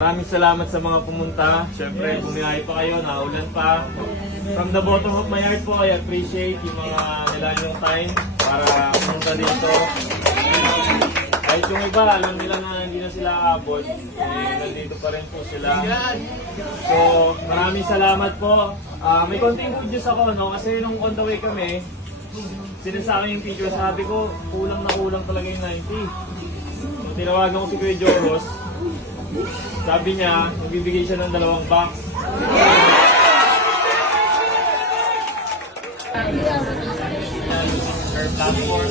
Maraming salamat sa mga pumunta. Siyempre, bumiyahe pa kayo, naulan pa. From the bottom of my heart po, I appreciate yung mga nilaan yung time para pumunta dito. Kahit yung iba, alam nila na hindi na sila aabot. Nandito pa rin po sila. So, maraming salamat po. May konting good news ako, no? Kasi nung on the way kami, sinasabi yung teacher, sabi ko, kulang na kulang talaga yung 90. So, tinawagan ko si Kuya Joros. Sabi niya, magbibigay siya ng 2 box. Her platform.